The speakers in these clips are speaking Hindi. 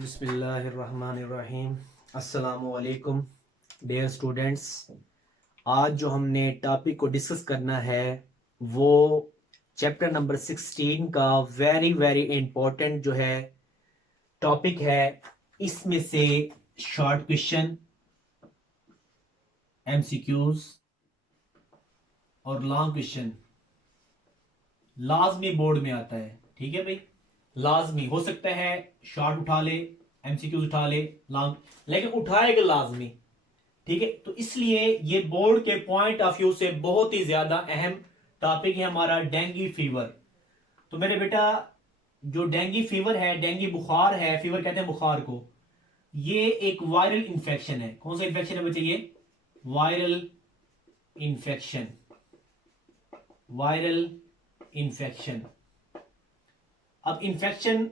बिस्मिल्लाहिर्रहमानिर्रहीम। अस्सलामुअलैकुम डियर स्टूडेंट्स। आज जो हमने टॉपिक को डिस्कस करना है वो चैप्टर नंबर 16 का वेरी वेरी इंपॉर्टेंट जो है टॉपिक है। इसमें से शॉर्ट क्वेश्चन, एमसीक्यूज और लॉन्ग क्वेश्चन लाजमी बोर्ड में आता है। ठीक है भाई, लाजमी हो सकता है शॉर्ट उठा ले, एमसीक्यूज उठा ले, लॉन्ग, लेकिन उठाएगा लाजमी। ठीक है, तो इसलिए ये बोर्ड के पॉइंट ऑफ व्यू से बहुत ही ज्यादा अहम टॉपिक है हमारा डेंगू फीवर। तो मेरे बेटा, जो डेंगू फीवर है, डेंगू बुखार है, फीवर कहते हैं बुखार को, ये एक वायरल इंफेक्शन है। कौन सा इंफेक्शन है बच्चे? ये वायरल इंफेक्शन, वायरल इंफेक्शन। अब इंफेक्शन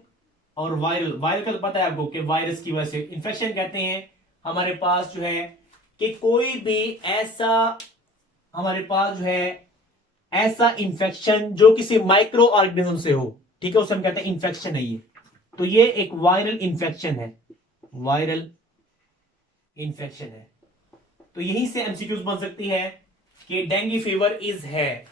और वायरल, वायरल का तो पता है आपको कि वायरस की वजह से। इंफेक्शन कहते हैं हमारे पास जो है कि कोई भी ऐसा, हमारे पास जो है ऐसा इंफेक्शन जो किसी माइक्रो ऑर्गेनिज्म से हो, ठीक है, उसे हम कहते हैं इंफेक्शन है ये। तो ये एक वायरल इंफेक्शन है, वायरल इंफेक्शन है। तो यहीं से एमसीक्यूज बन सकती है कि डेंगू फीवर इज है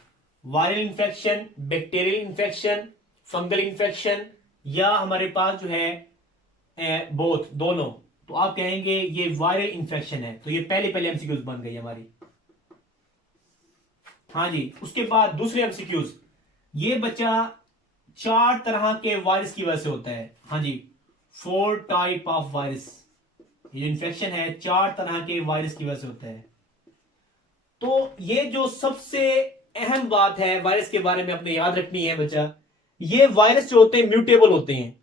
viral infection, bacterial infection, fungal infection, या हमारे पास जो है बोथ, दोनों। तो आप कहेंगे ये वायरल इंफेक्शन है। तो ये पहले पहले एमसीक्यूज बन गई हमारी। हाँ जी, उसके बाद दूसरे एमसीक्यूज, ये बच्चा 4 तरह के वायरस की वजह से होता है। हाँ जी, 4 टाइप ऑफ वायरस। ये इन्फेक्शन है 4 तरह के वायरस की वजह से होता है। तो ये जो सबसे अहम बात है वायरस के बारे में अपने याद रखनी है बच्चा, ये वायरस जो होते हैं म्यूटेबल होते हैं।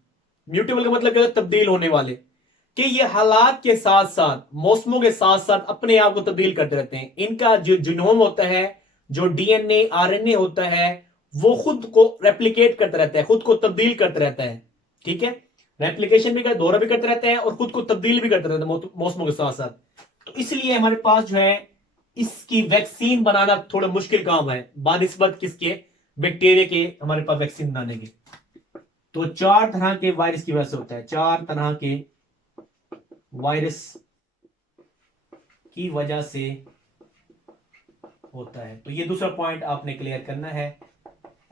म्यूटेबल का मतलब क्या है? तब्दील होने वाले। कि ये हालात के साथ साथ, मौसमों के साथ साथ अपने आप को तब्दील करते रहते हैं। इनका जो जीनोम होता है, जो डीएनए आरएनए होता है, वो खुद को रेप्लिकेट करता रहता है, खुद को तब्दील करता रहता है। ठीक है, रेप्लिकेशन भी कर, दोहरा भी करता रहता है और खुद को तब्दील भी करता रहता है मौसमों के साथ साथ। तो इसलिए हमारे पास जो है इसकी वैक्सीन बनाना थोड़ा मुश्किल काम है बानिस्बत किसके? बैक्टीरिया के हमारे पास वैक्सीन बनाने की। तो 4 तरह के वायरस की वजह से होता है, 4 तरह के वायरस की वजह से होता है। तो ये दूसरा पॉइंट आपने क्लियर करना है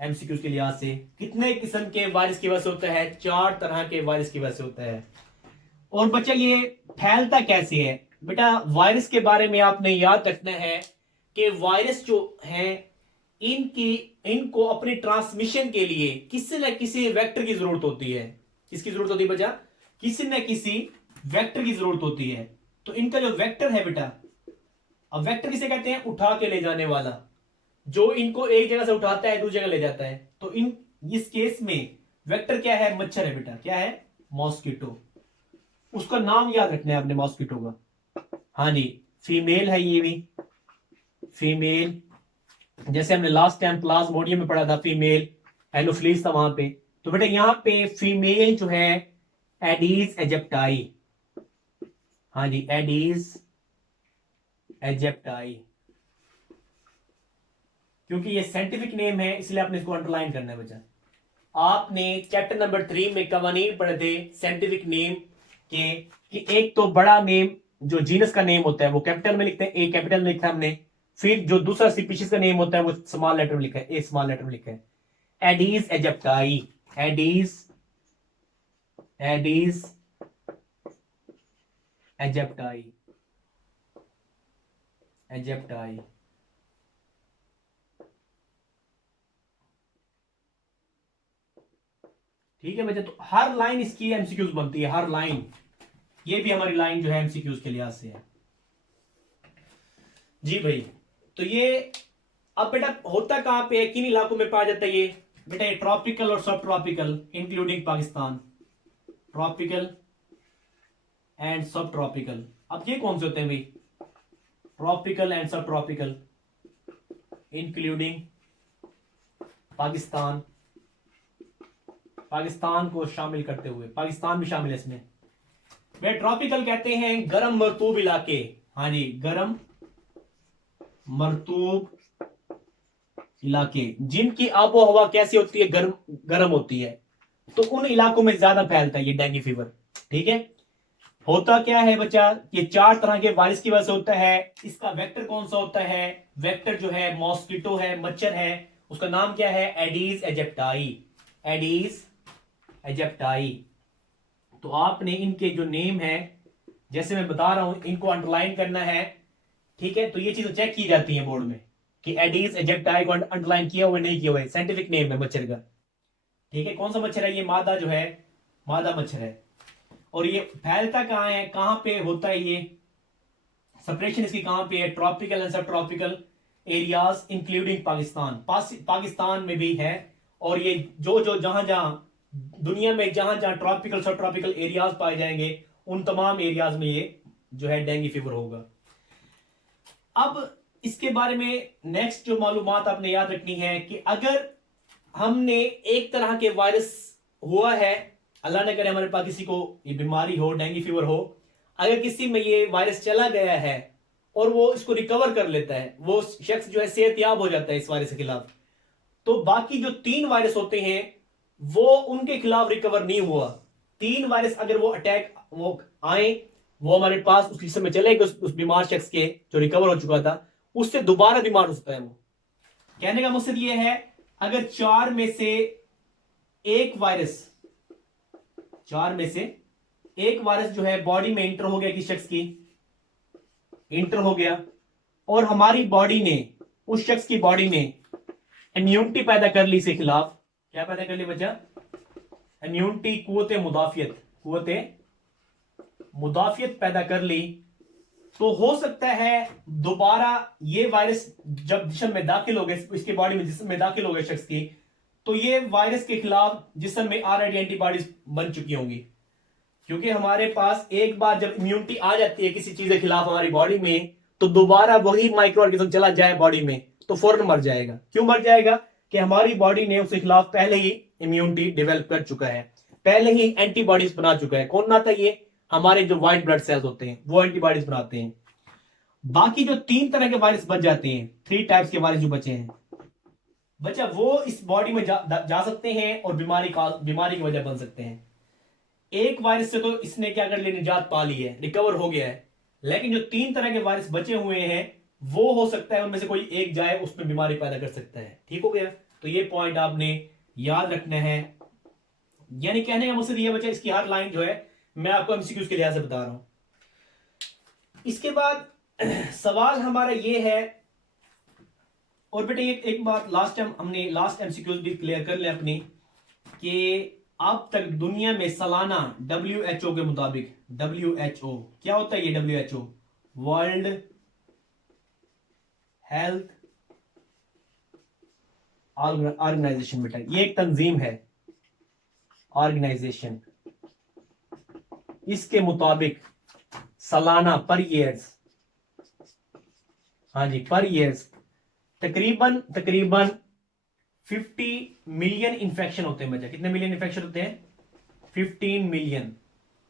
एमसीक्यूज के लिहाज से। कितने किस्म के वायरस की वजह से होता है? 4 तरह के वायरस की वजह से होता है। और बच्चा, ये फैलता कैसे है? बेटा, वायरस के बारे में आपने याद रखना है कि वायरस जो है इनको अपनी ट्रांसमिशन के लिए किसी न किसी वेक्टर की जरूरत होती है। किसकी जरूरत होती है बच्चा? किसी न किसी वेक्टर की जरूरत होती है। तो इनका जो वेक्टर है बेटा, अब वेक्टर किसे कहते हैं? उठा के ले जाने वाला, जो इनको एक जगह से उठाता है दूसरी जगह ले जाता है। तो इस केस में वेक्टर क्या है? मच्छर है बेटा। क्या है? मॉस्किटो। उसका नाम याद रखना है आपने मॉस्किटो का। हाँ जी, फीमेल है ये भी, फीमेल। जैसे हमने लास्ट टाइम प्लाज्मोडियम में पढ़ा था, फीमेल एनोफ्लीस था वहां पे। तो बेटा यहां पे फीमेल जो है एडीज एजिप्टाई। हाँ जी, एडीज एजिप्टाई, क्योंकि ये साइंटिफिक नेम है इसलिए आपने इसको अंडरलाइन करना है बच्चा। आपने चैप्टर नंबर 3 में कवानीन पढ़े थे साइंटिफिक नेम के, कि एक तो बड़ा नेम जो जीनस का नेम होता है वो कैपिटल में लिखते हैं, ए कैपिटल में लिखा है हमने। फिर जो दूसरा स्पीशीज का नेम होता है वो स्मॉल लेटर में लिखा है, ए स्मॉल लेटर में लिखा है। Aedes aegypti, Aedes Aedes aegypti, aegypti. ठीक है बच्चे, तो हर लाइन इसकी एमसीक्यूज बनती है, हर लाइन। ये भी हमारी लाइन जो है एमसीक्यूज के लिहाज से है जी भाई। तो ये अब बेटा होता कहां पे है, किन इलाकों में पाया जाता है ये? बेटा ये ट्रॉपिकल और सब tropical including Pakistan, tropical and सब ट्रॉपिकल। अब ये कौन से होते हैं भाई? ट्रॉपिकल एंड सब ट्रॉपिकल इंक्लूडिंग पाकिस्तान, पाकिस्तान को शामिल करते हुए, पाकिस्तान भी शामिल है इसमें। वे ट्रॉपिकल कहते हैं गर्म मरतूब इलाके। हाँ जी, गर्म मरतूब इलाके जिनकी आबो हवा कैसी होती है? गर्म गर्म होती है। तो उन इलाकों में ज्यादा फैलता है ये डेंगू फीवर। ठीक है, होता क्या है बच्चा, ये 4 तरह के वायरस की वजह से होता है। इसका वेक्टर कौन सा होता है? वेक्टर जो है मॉस्किटो है, मच्छर है, उसका नाम क्या है? Aedes aegypti. Aedes aegypti. तो आपने इनके जो नेम है, जैसे मैं बता रहा हूं, इनको अंडरलाइन करना है। ठीक है, तो ये चीजें चेक की जाती है बोर्ड में कि एडीज एजिप्टाई को अंडरलाइन किया हुआ नहीं किया हुआ है। साइंटिफिक नेम है मच्छर का। ठीक है, कौन सा मच्छर है? ये मादा जो है, मादा मच्छर है। और ये फैलता कहाँ है, कहां पे होता है ये सेपरेशन इसकी कहां पे है? ट्रॉपिकल एंड सब tropical areas including Pakistan. Pakistan में भी है। और ये जो जो जहां जहां दुनिया में जहां जहां ट्रॉपिकल सब ट्रॉपिकल एरियाज पाए जाएंगे, उन तमाम एरियाज में ये जो है डेंगू फीवर होगा। अब इसके बारे में नेक्स्ट जो मालूमात आपने याद रखनी है कि अगर हमने एक तरह के वायरस हुआ है, अल्लाह ने करे हमारे पास किसी को ये बीमारी हो, डेंगू फीवर हो, अगर किसी में ये वायरस चला गया है और वो इसको रिकवर कर लेता है, वो शख्स जो है सेहतयाब हो जाता है इस वायरस के खिलाफ, तो बाकी जो 3 वायरस होते हैं वो उनके खिलाफ रिकवर नहीं हुआ। 3 वायरस अगर वो अटैक वो आए, वो हमारे पास उस जिसम में चले गए, उस बीमार शख्स के जो रिकवर हो चुका था, उससे दोबारा बीमार हो सकता है वो। कहने का मकसद ये है, अगर 4 में से एक वायरस, 4 में से एक वायरस जो है बॉडी में इंटर हो गया, किसी शख्स की इंटर हो गया, और हमारी बॉडी ने, उस शख्स की बॉडी ने इम्यूनिटी पैदा कर ली इसके खिलाफ। क्या पैदा कर ली बच्चा? इम्यूनिटी, कुव्वत मुदाफियत, कुव्वत मुदाफियत पैदा कर ली। तो हो सकता है दोबारा ये वायरस जब जिस्म में दाखिल हो गए, इसके बॉडी में जिस्म में दाखिल हो गए शख्स की, तो ये वायरस के खिलाफ जिस्म में ऑलरेडी एंटीबॉडीज बन चुकी होंगी। क्योंकि हमारे पास एक बार जब इम्यूनिटी आ जाती है किसी चीज के खिलाफ हमारी बॉडी में, तो दोबारा वही माइक्रो ऑर्गेनिज्म चला जाए बॉडी में तो फौरन मर जाएगा। क्यों मर जाएगा? कि हमारी बॉडी ने उसके खिलाफ पहले ही इम्यूनिटी डेवलप कर चुका है, पहले ही एंटीबॉडीज बना चुका है। कौन बनाता है? ये हमारे जो व्हाइट ब्लड सेल्स होते हैं वो एंटीबॉडीज बनाते हैं। बाकी जो 3 तरह के वायरस बच जाते हैं, 3 टाइप्स के वायरस जो बचे हैं बच्चा, वो इस बॉडी में जा सकते हैं और बीमारी की वजह बन सकते हैं। एक वायरस से तो इसने क्या कर लिया, निजात पा ली है, रिकवर हो गया है। लेकिन जो 3 तरह के वायरस बचे हुए हैं, वो हो सकता है उनमें से कोई एक जाए, उसमें बीमारी पैदा कर सकता है। ठीक हो गया? तो ये पॉइंट आपने याद रखना है। यानी कहने का मकसद ये बच्चा, इसकी हर लाइन जो है मैं आपको एमसीक्यूज के लिहाज से बता रहा हूं। इसके बाद सवाल हमारा ये है, और बेटे एक बात लास्ट टाइम हमने लास्ट एमसीक्यूज भी क्लियर कर ले अपनी, कि अब तक दुनिया में सालाना WHO के मुताबिक, WHO क्या होता है? ये WHO वर्ल्ड हेल्थ ऑर्गेनाइजेशन बेटा, ये एक तंजीम है, ऑर्गेनाइजेशन। इसके मुताबिक सालाना, पर ईयर्स, हाँ जी पर ईयर्स, तकरीबन 50 मिलियन इन्फेक्शन होते हैं बच्चा। कितने मिलियन इन्फेक्शन होते हैं? 15 मिलियन।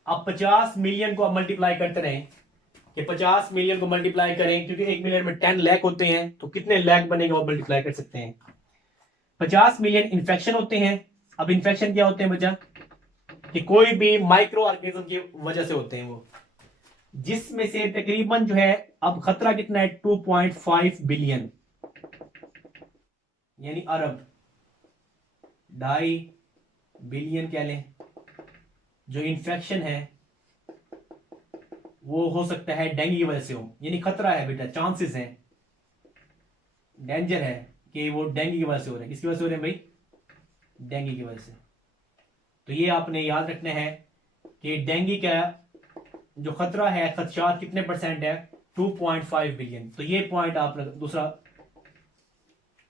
अब 50 मिलियन को आप मल्टीप्लाई करते रहें, कि 50 मिलियन को मल्टीप्लाई करें, क्योंकि 1 मिलियन में 10 लाख होते हैं, तो कितने लाख बनेगा वो मल्टीप्लाई कर सकते हैं। 50 मिलियन इन्फेक्शन होते हैं। अब इन्फेक्शन क्या होते हैं बच्चा? कि कोई भी माइक्रो ऑर्गेनिज्म की वजह से होते हैं वो, जिसमें से तकरीबन जो है, अब खतरा कितना है? 2.5 बिलियन, यानी अरब, 2.5 बिलियन कह लें, जो इन्फेक्शन है वो हो सकता है डेंगू की वजह से हो। यानी खतरा है बेटा, चांसेस हैं, डेंजर है कि वो डेंगू की वजह से हो रहे हैं। किसकी वजह से हो रहे हैं भाई? डेंगू की वजह से। तो ये आपने याद रखना है कि डेंगू का जो खतरा है, खदशात कितने % है? 2.5 बिलियन। तो ये पॉइंट आप दूसरा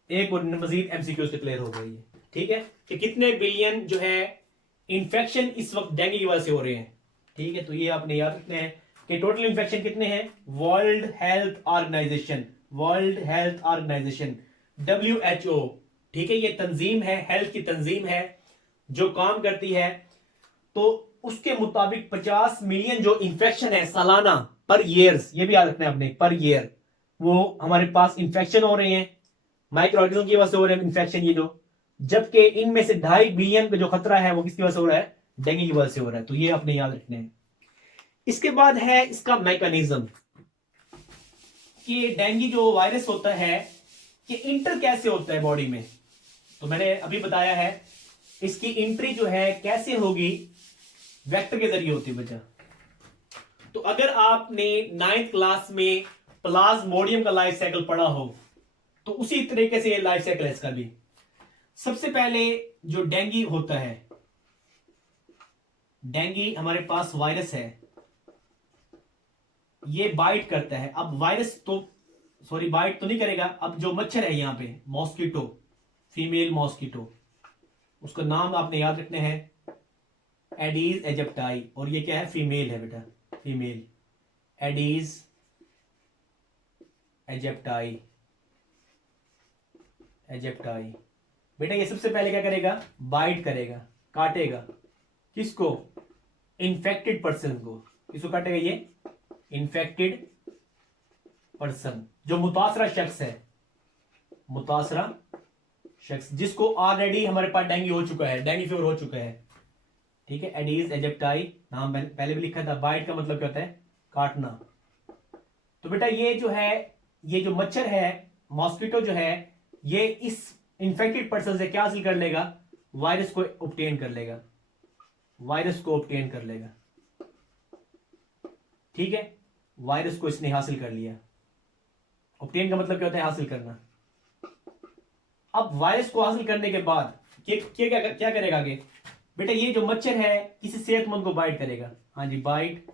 एक और मजीद एमसीक्यू से क्लियर हो गई है। ठीक है, कि कितने बिलियन जो है इन्फेक्शन इस वक्त डेंगू की वजह से हो रहे हैं। ठीक है, तो ये आपने याद रखना है कि टोटल इन्फेक्शन कितने हैं? World Health Organization, World Health Organization WHO, ठीक है, ये तंजीम है, हेल्थ की तंजीम है जो काम करती है। तो उसके मुताबिक 50 मिलियन जो इन्फेक्शन है सालाना, पर ईयर्स, ये भी याद रखना है आपने, पर ईयर वो हमारे पास इन्फेक्शन हो रहे हैं, माइक्रो ऑर्गेनिज्म की वजह से हो रहे हैं इन्फेक्शन ये जो, जबकि इनमें से 2.5 बिलियन का जो खतरा है वो किसकी वजह से हो रहा है? डेंगू की वजह से हो रहा है, तो ये आपने याद रखने हैं। इसके बाद है इसका मैकेनिज्म कि डेंगू जो वायरस होता है कि इंटर कैसे होता है बॉडी में। तो मैंने अभी बताया है इसकी एंट्री जो है कैसे होगी, वेक्टर के जरिए होती है बच्चा। तो अगर आपने 9th क्लास में प्लाज्मोडियम का लाइफ साइकिल पढ़ा हो तो उसी तरीके से ये लाइफ साइकिल है इसका भी। सबसे पहले जो डेंगू होता है, डेंगू हमारे पास वायरस है, ये बाइट करता है। अब वायरस तो सॉरी बाइट तो नहीं करेगा। अब जो मच्छर है यहां पे मॉस्किटो, फीमेल मॉस्किटो, उसका नाम आपने याद रखने हैं एडीज एजिप्टाई, और ये क्या है फीमेल है बेटा, फीमेल एडीज एजिप्टाई, एजिप्टाई। बेटा ये सबसे पहले क्या करेगा, बाइट करेगा, काटेगा। किसको, इन्फेक्टेड पर्सन को। किसको काटेगा, ये इन्फेक्टेड पर्सन, जो मुतासरा शख्स है, मुतासरा शख्स जिसको ऑलरेडी हमारे पास डेंगू हो चुका है, डेंगू फीवर हो चुका है। ठीक है, एडीज एजिप्टाई नाम मैंने पहले भी लिखा था। बाइट का मतलब क्या होता है, काटना। तो बेटा ये जो है, ये जो मच्छर है मॉस्किटो जो है, ये इस इन्फेक्टेड पर्सन से क्या हासिल कर लेगा, वायरस को ऑब्टेन कर लेगा, वायरस को ऑब्टेन कर लेगा। ठीक है, वायरस को इसने हासिल कर लिया। ऑब्टेन का मतलब क्या होता है, हासिल करना। अब वायरस को हासिल करने के बाद क्या करेगा आगे बेटा, ये जो मच्छर है किसी सेहतमंद को बाइट करेगा। हाँ जी, bite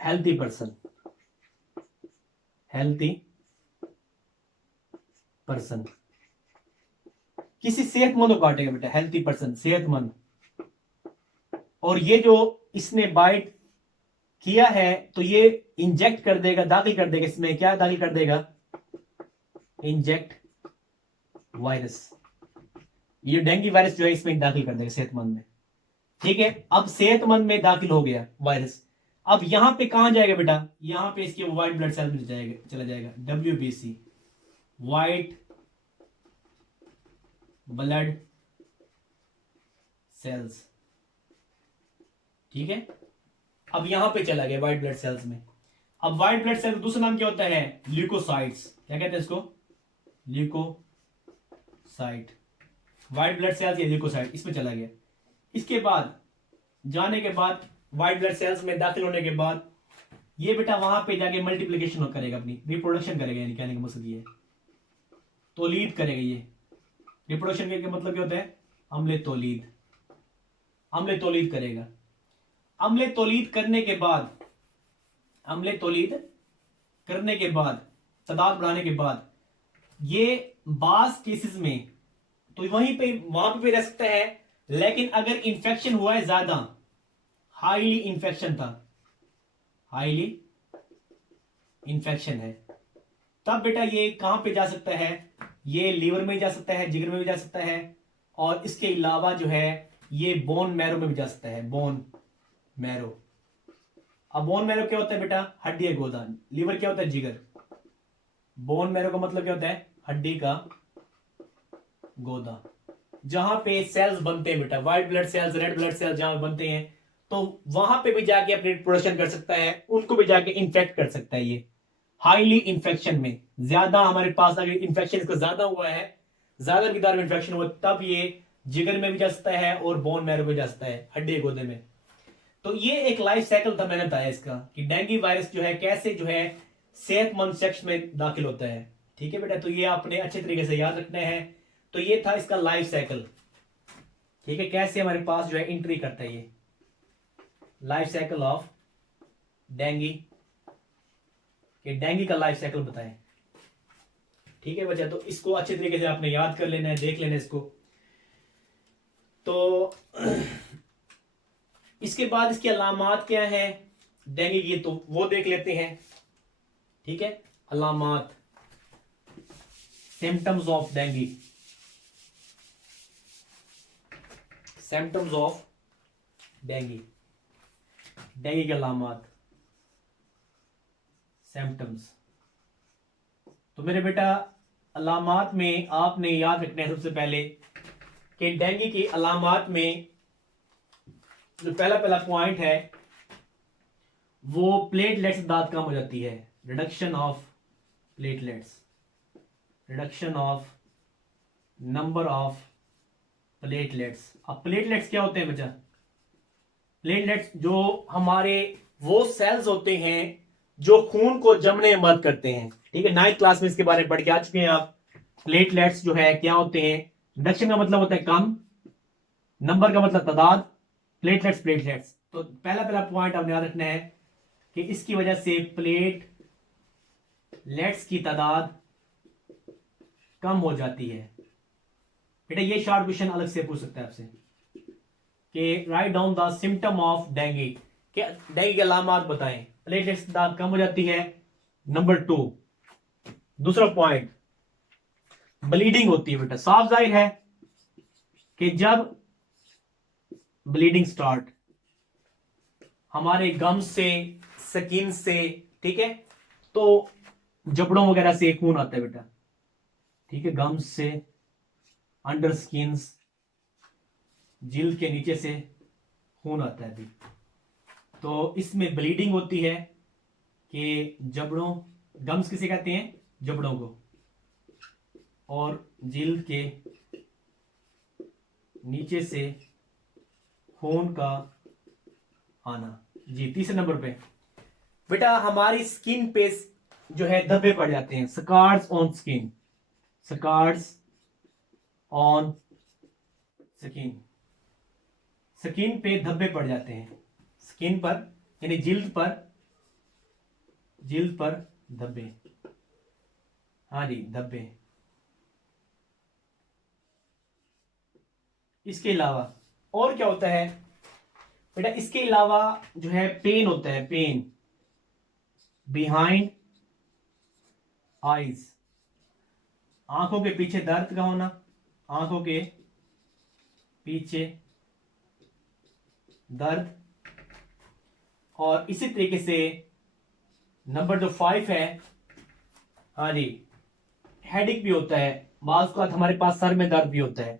healthy person, healthy person, किसी सेहतमंद को काटेगा बेटा, हेल्थी पर्सन, सेहतमंद। और ये जो इसने बाइट किया है तो ये इंजेक्ट कर देगा, दाखिल कर देगा इसमें, क्या दाखिल कर देगा, इंजेक्ट वायरस। ये डेंगू वायरस जो है इसमें दाखिल कर देगा सेहतमंद में। ठीक है, अब सेहतमंद में दाखिल हो गया वायरस। अब यहां पे कहां जाएगा बेटा, यहां पे इसके व्हाइट ब्लड सेल में जाएगा, चला जाएगा, WBC, व्हाइट ब्लड सेल्स। ठीक है, अब यहां पे चला गया व्हाइट ब्लड सेल्स में। अब व्हाइट ब्लड सेल दूसरा नाम क्या होता है, ल्यूकोसाइट्स। क्या कहते हैं इसको, ल्यूकोसाइट। व्हाइट ब्लड सेल्स या ल्यूकोसाइट, इसमें चला गया। इसके बाद जाने के बाद व्हाइट ब्लड सेल्स में दाखिल होने के बाद ये बेटा वहां पे जाके मल्टीप्लिकेशन करेगा, अपनी रिप्रोडक्शन करेगा। यानी कहने का मतलब ये तौलीद करेगा। ये रिप्रोडक्शन का मतलब क्या होता है, अम्ल तौलीद, अम्ल तौलीद करेगा। अम्ल तौलीद करने के बाद, अम्ल तौलीद करने के बाद, तादाद बढ़ाने के बाद, ये बास केसेस में तो वहीं पे वहां पे रह सकता है। लेकिन अगर इंफेक्शन हुआ है ज्यादा, हाईली इंफेक्शन था, हाईली इंफेक्शन है, तब बेटा ये कहां पे जा सकता है, ये लीवर में जा सकता है, जिगर में भी जा सकता है, और इसके अलावा जो है ये बोन मैरो में भी जा सकता है, बोन मैरो। अब बोन मैरो क्या होता है बेटा, हड्डी गोदा। लीवर क्या होता है, जिगर। बोन मैरो का मतलब क्या होता है, हड्डी का गोदा, जहां पे सेल्स बनते हैं बेटा, white blood cells, red blood cells जहां बनते हैं, तो वहां पे भी जाके अपनी प्रोडक्शन कर सकता है, उनको भी जाके इन्फेक्ट कर सकता है। ये हाईली इंफेक्शन में, ज्यादा हमारे पास अगर इंफेक्शन इसका ज्यादा हुआ है, ज्यादा मिकदार में इंफेक्शन हुआ, तब ये जिगर में भी जा सकता है और बोन मैरो में जा सकता है, हड्डी गोदे में। तो ये एक लाइफ साइकिल था मैंने बताया इसका, कि डेंगू वायरस जो है कैसे जो है सेहतमंद शख्स में दाखिल होता है। ठीक है बेटा, तो ये आपने अच्छे तरीके से याद रखना है। तो ये था इसका लाइफ साइकिल। ठीक है, कैसे हमारे पास जो है एंट्री करता है, ये लाइफ साइकिल ऑफ डेंगू, कि डेंगू का लाइफ साइकिल बताएं। ठीक है बच्चा, तो इसको अच्छे तरीके से आपने याद कर लेना है, देख लेना है इसको। तो इसके बाद इसकी अलामात क्या है डेंगू की, तो वो देख लेते हैं। ठीक है, अलामात, symptoms of dengue, symptoms of dengue, dengue के अलामात, सिम्टम्स। तो मेरे बेटा अलामात में आपने याद रखना है सबसे पहले कि डेंगू की अलामात में जो पहला पहला पॉइंट है वो प्लेटलेट्स दाद कम हो जाती है, reduction of platelets, reduction of number of platelets. अब प्लेटलेट्स क्या होते हैं बच्चा? प्लेटलेट्स जो हमारे वो सेल्स होते हैं जो खून को जमने में मदद करते हैं। ठीक है, 9th क्लास में इसके बारे में पढ़ के आ चुके हैं आप। प्लेटलेट्स जो है क्या होते हैं? रिडक्शन का मतलब होता है कम, नंबर का मतलब तादाद, प्लेटलेट्स प्लेटलेट्स। तो पहला पहला पॉइंट आपने याद रखना है कि इसकी वजह से प्लेटलेट्स की तादाद कम हो जाती है। बेटा ये शॉर्ट क्वेश्चन अलग से पूछ सकता है आपसे कि write down the symptom of dengue, क्या डेंगू के अलामात बताएं। प्लेटलेट्स की तादाद कम हो जाती है। नंबर 2, दूसरा पॉइंट, ब्लीडिंग होती है। बेटा साफ जाहिर है कि जब ब्लीडिंग स्टार्ट हमारे गम से, स्किन से, ठीक है, तो जबड़ों वगैरह से खून आता है बेटा। ठीक है, गम से, अंडर स्किन, जिल्द के नीचे से खून आता है अभी। तो इसमें ब्लीडिंग होती है कि जबड़ों, गम्स किसे कहते हैं? जबड़ों को, और जिल्द के नीचे से खून का आना। जी तीसरे नंबर पे बेटा हमारी स्किन पे जो है धब्बे पड़ जाते हैं, scars on skin, scars on skin, skin पे धब्बे पड़ जाते हैं, स्किन पर यानी जिल्द पर, जिल्द पर धब्बे। हाँ जी धब्बे। इसके अलावा और क्या होता है बेटा? इसके अलावा जो है पेन होता है, पेन बिहाइंड आईज, आंखों के पीछे दर्द का होना, आंखों के पीछे दर्द। और इसी तरीके से नंबर जो 5 है, हाँ जी, हेडिक भी होता है, बाज़ औक़ात हमारे पास सर में दर्द भी होता है,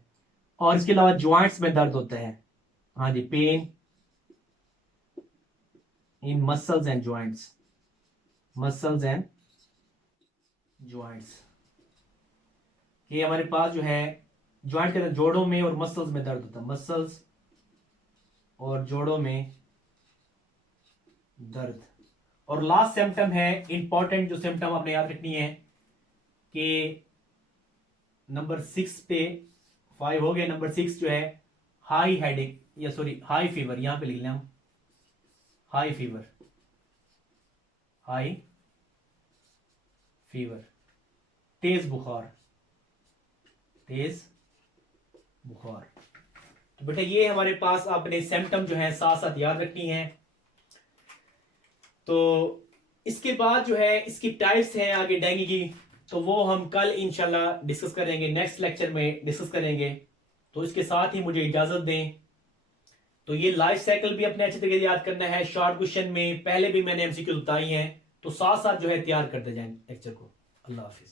और इसके अलावा ज्वाइंट्स में दर्द होता है। हाँ जी, pain in muscles and joints, muscles and joints. ये हमारे पास जो है ज्वाइंट के अंदर जोड़ों में और मसल्स में दर्द होता है, मसल्स और जोड़ों में दर्द। और लास्ट सिम्टम है इंपॉर्टेंट, जो सिम्टम आपने याद रखनी है कि नंबर 6 पे, 5 हो गए, नंबर 6 जो है हाई हेडेक, या सॉरी हाई फीवर, यहां पे लिख लें हम, हाई फीवर, हाई फीवर, तेज बुखार, तेज बुखार। तो बेटा ये हमारे पास अपने सिम्टम जो है साथ साथ याद रखनी है। तो इसके बाद जो है इसकी टाइप्स हैं आगे डेंगू की, तो वो हम कल इंशाल्लाह डिस्कस करेंगे, नेक्स्ट लेक्चर में डिस्कस करेंगे। तो इसके साथ ही मुझे इजाजत दें। तो ये लाइफ साइकिल भी अपने अच्छे तरीके से याद करना है। शॉर्ट क्वेश्चन में पहले भी मैंने एमसीक्यू बताई हैं, तो साथ साथ जो है तैयार करते जाएं लेक्चर को। अल्लाह हाफिज।